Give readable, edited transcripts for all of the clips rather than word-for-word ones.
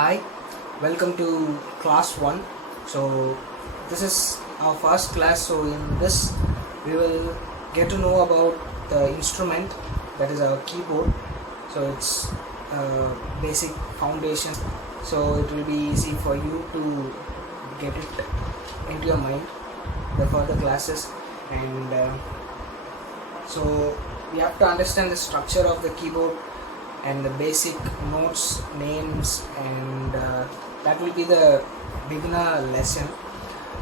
Hi, welcome to class 1. So, this is our first class. So, in this, we will get to know about the instrument, that is our keyboard. So, it's basic foundation. So, it will be easy for you to get it into your mind, the further classes. And so, we have to understand the structure of the keyboard and the basic notes, names, and that will be the beginner lesson.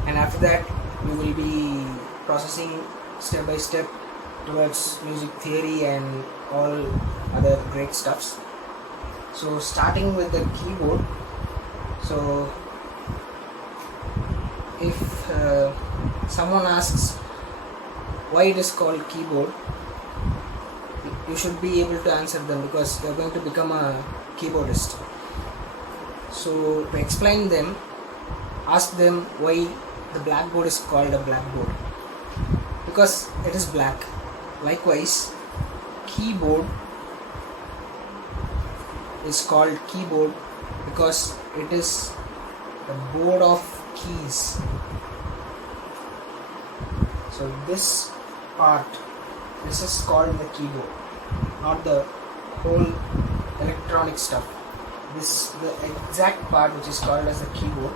And after that, we will be processing step by step towards music theory and all other great stuffs. So starting with the keyboard. So if someone asks why it is called keyboard, you should be able to answer them because you are going to become a keyboardist. So to explain them, ask them why the blackboard is called a blackboard, because it is black. Likewise, keyboard is called keyboard because it is a board of keys. So this is called the keyboard, not the whole electronic stuff. This the exact part which is called as the keyboard,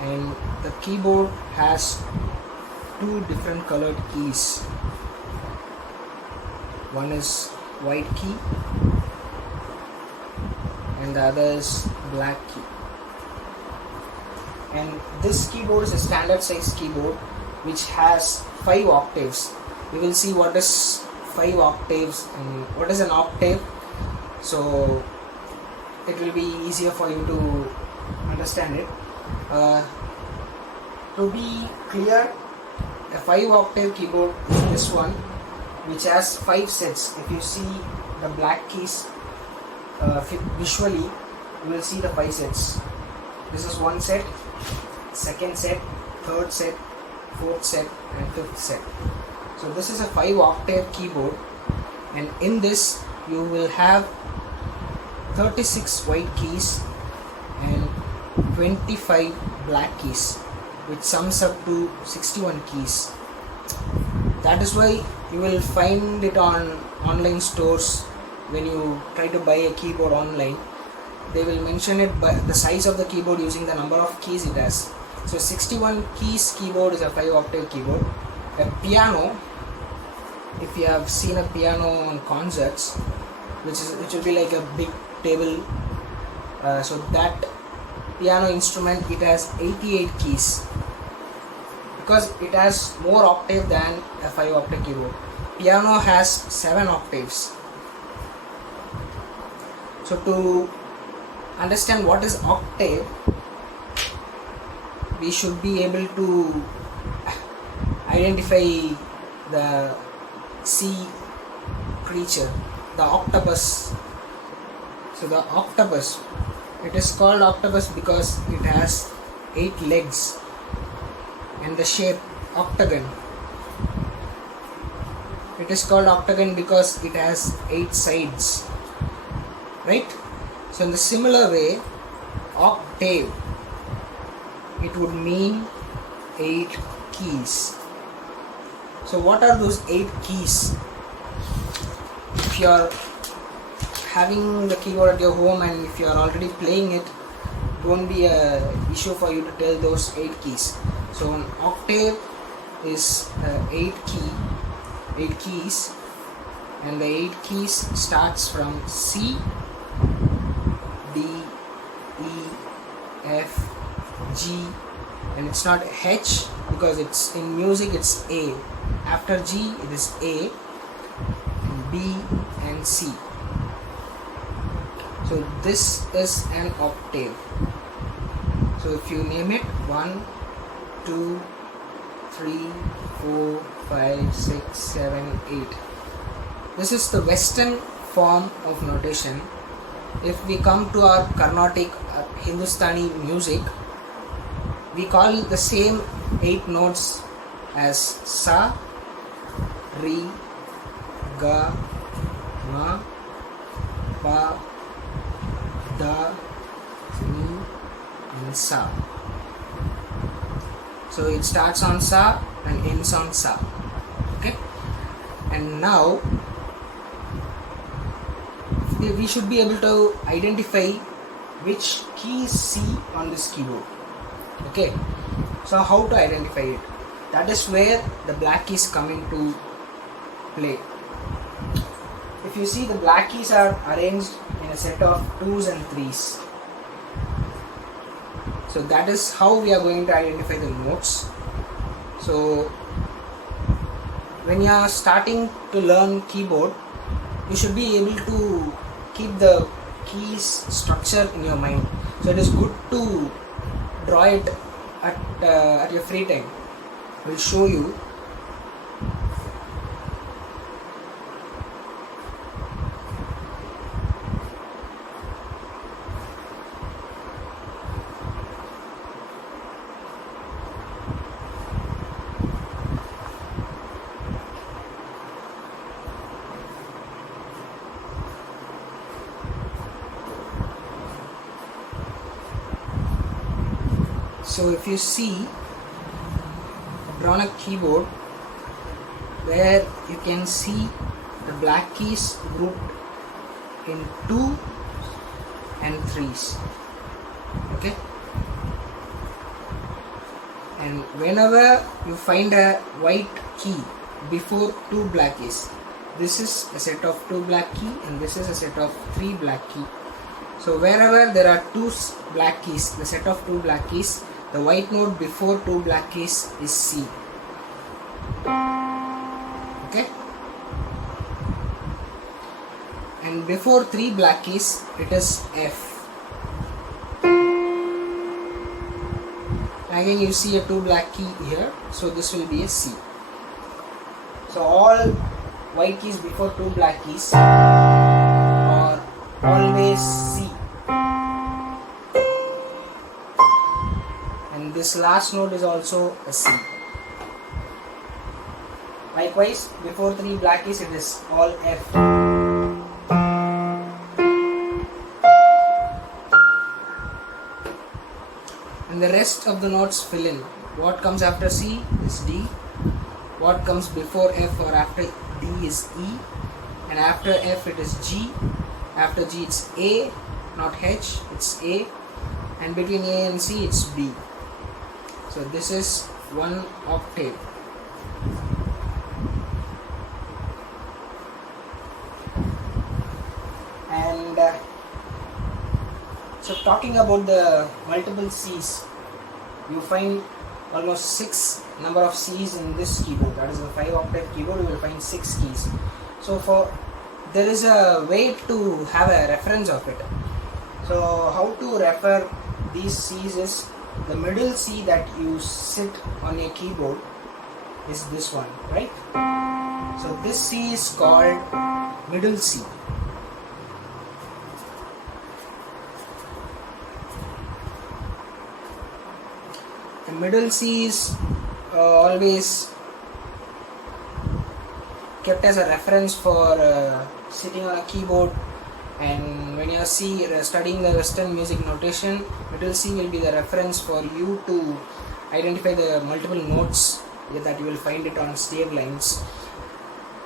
and the keyboard has two different colored keys. One is white key and the other is black key. And this keyboard is a standard size keyboard which has 5 octaves. We will see what is 5 octaves and what is an octave. So it will be easier for you to understand it. To be clear, a 5 octave keyboard is this one, which has 5 sets. If you see the black keys visually, you will see the 5 sets. This is one set, second set, third set, fourth set, and fifth set. So this is a 5 octave keyboard, and in this you will have 36 white keys and 25 black keys, which sums up to 61 keys. That is why you will find it on online stores. When you try to buy a keyboard online, they will mention it by the size of the keyboard using the number of keys it has. So 61 keys keyboard is a 5 octave keyboard. A piano, if you have seen a piano on concerts, which will be like a big table, so that piano instrument, it has 88 keys because it has more octave than a 5 octave keyboard. Piano has 7 octaves. So to understand what is octave, we should be able to identify the sea creature, the octopus. So the octopus, it is called octopus because it has 8 legs and the shape octagon. It is called octagon because it has 8 sides, right? So in the similar way, octave, it would mean 8 keys. So what are those 8 keys? If you are having the keyboard at your home and if you are already playing it, it won't be an issue for you to tell those 8 keys. So an octave is 8 keys, and the 8 keys starts from C, D, E, F, G, and it's not H because it's in music, it's A. After G it is A, and B and C. So this is an octave. So if you name it 1, 2, 3, 4, 5, 6, 7, 8. This is the Western form of notation. If we come to our Carnatic Hindustani music, we call the same 8 notes as Sa, Re, Ga, Ma, Pa, Da, and sa. So it starts on sa and ends on sa. Okay, and now we should be able to identify which key is C on this keyboard. Okay, so how to identify it? That is where the black keys come into play. If you see, the black keys are arranged in a set of 2s and 3s. So that is how we are going to identify the notes. So when you are starting to learn keyboard, you should be able to keep the keys structure in your mind. So it is good to draw it at your free time. I will show you. So if you see, I've drawn a keyboard where you can see the black keys grouped in 2 and 3s. Okay, and whenever you find a white key before 2 black keys, this is a set of 2 black key and this is a set of 3 black key. So wherever there are 2 black keys, the set of 2 black keys, the white note before 2 black keys is C. Okay, and before 3 black keys it is F. Again you see a 2 black key here, so this will be a C. So all white keys before 2 black keys are always C. This last note is also a C. Likewise, before 3 black keys it is all F. And the rest of the notes fill in. What comes after C is D. What comes before F or after D is E. And after F it is G. After G it's A, not H, it's A. And between A and C it's B. So this is one octave. And so talking about the multiple C's, you find almost 6 number of C's in this keyboard. That is a 5 octave keyboard. You will find 6 keys. So there is a way to have a reference of it. So how to refer these C's is, the middle C that you sit on your keyboard is this one, right? So this C is called middle C. The middle C is always kept as a reference for sitting on a keyboard. And when you are studying the Western music notation, middle C will be the reference for you to identify the multiple notes that you will find it on stave lines.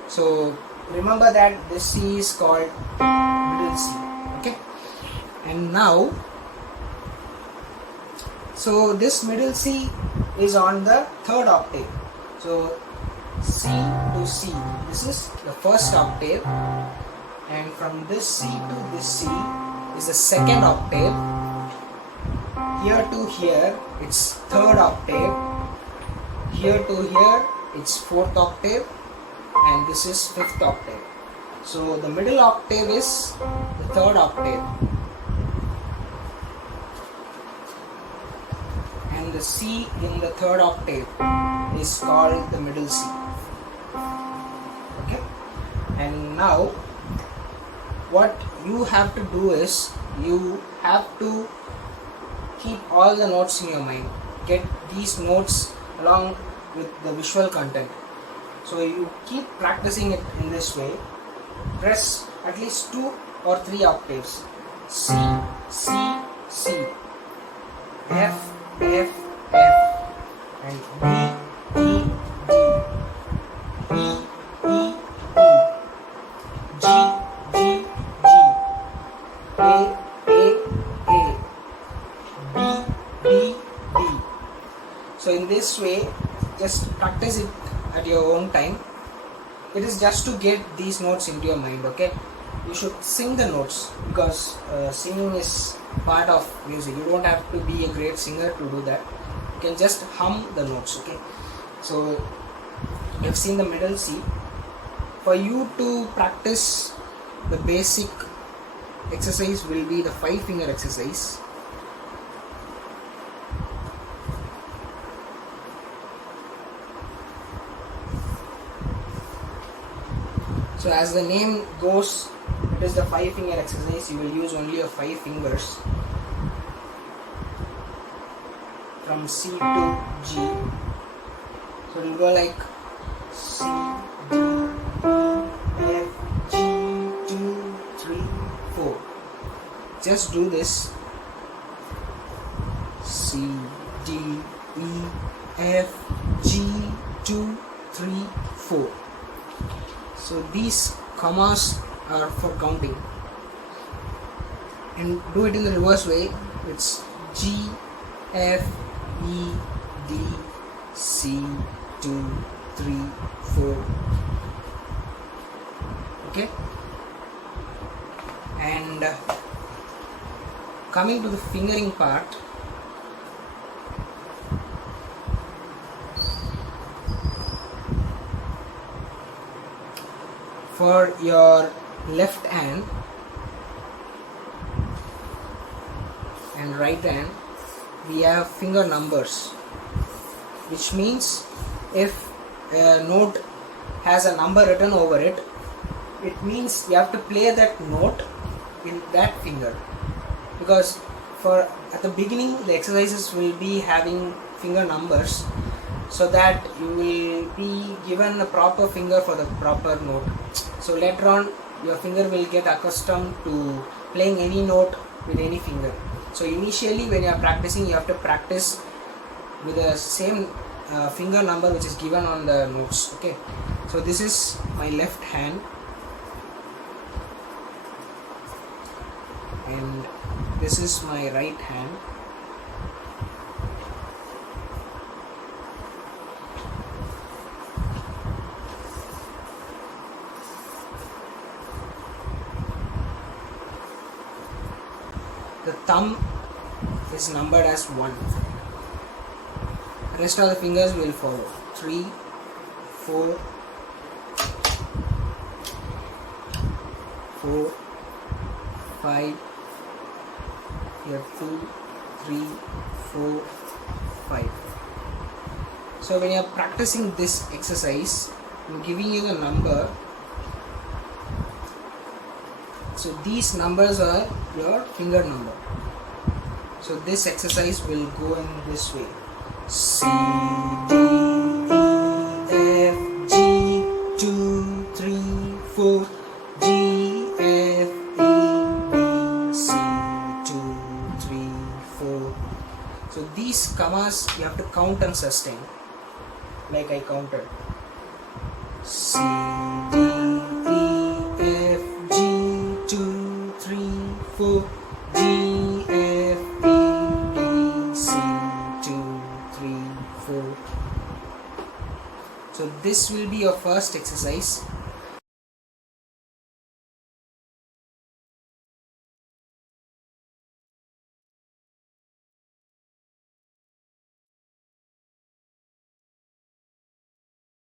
So remember that this C is called middle C. Okay, and now, so this middle C is on the 3rd octave. So C to C, this is the 1st octave. And from this C to this C is the 2nd octave. Here to here it's 3rd octave. Here to here it's 4th octave. And this is 5th octave. So the middle octave is the 3rd octave. And the C in the 3rd octave is called the middle C. Okay. And now, what you have to do is, you have to keep all the notes in your mind. Get these notes along with the visual content. So you keep practicing it in this way. Press at least 2 or 3 octaves. C, C, C. F, F, F, and B, E, D, B, E, E, G, G, G, A, B, B, B. So in this way, just practice it at your own time. It is just to get these notes into your mind, okay? You should sing the notes, because singing is part of music. You don't have to be a great singer to do that. You can just hum the notes, okay? So you have seen the middle C. For you to practice the basic exercise will be the 5-finger exercise. So as the name goes, it is the 5-finger exercise. You will use only your 5 fingers from C to G. So it will go like C, D, E, F, G, 2, 3, 4. Just do this. C, D, E, F, G, 2, 3, 4. So these commas are for counting, and do it in the reverse way. It's G, F, E, D, C, 2, 3, 4. Okay, and coming to the fingering part, for your left hand and right hand, we have finger numbers, which means if a note has a number written over it, it means you have to play that note in that finger, because for at the beginning the exercises will be having finger numbers, so that you will be given a proper finger for the proper note. So later on your finger will get accustomed to playing any note with any finger. So initially when you are practicing, you have to practice with the same finger number which is given on the notes. Okay, so this is my left hand, and this is my right hand. The thumb is numbered as 1. The rest of the fingers will follow. 3, 4, 4, 5. Here 2, 3, 4, 5. So when you are practicing this exercise, I am giving you the number. So these numbers are your finger number. So this exercise will go in this way: C, D, E, F, G, 2, 3, 4, G, F, E, B, C, 2, 3, 4. So these commas you have to count and sustain, like I counted. C, D, E, F, G, 2, 3, 4, G, F, E, B, C, 2, 3, 4. So this will be your first exercise.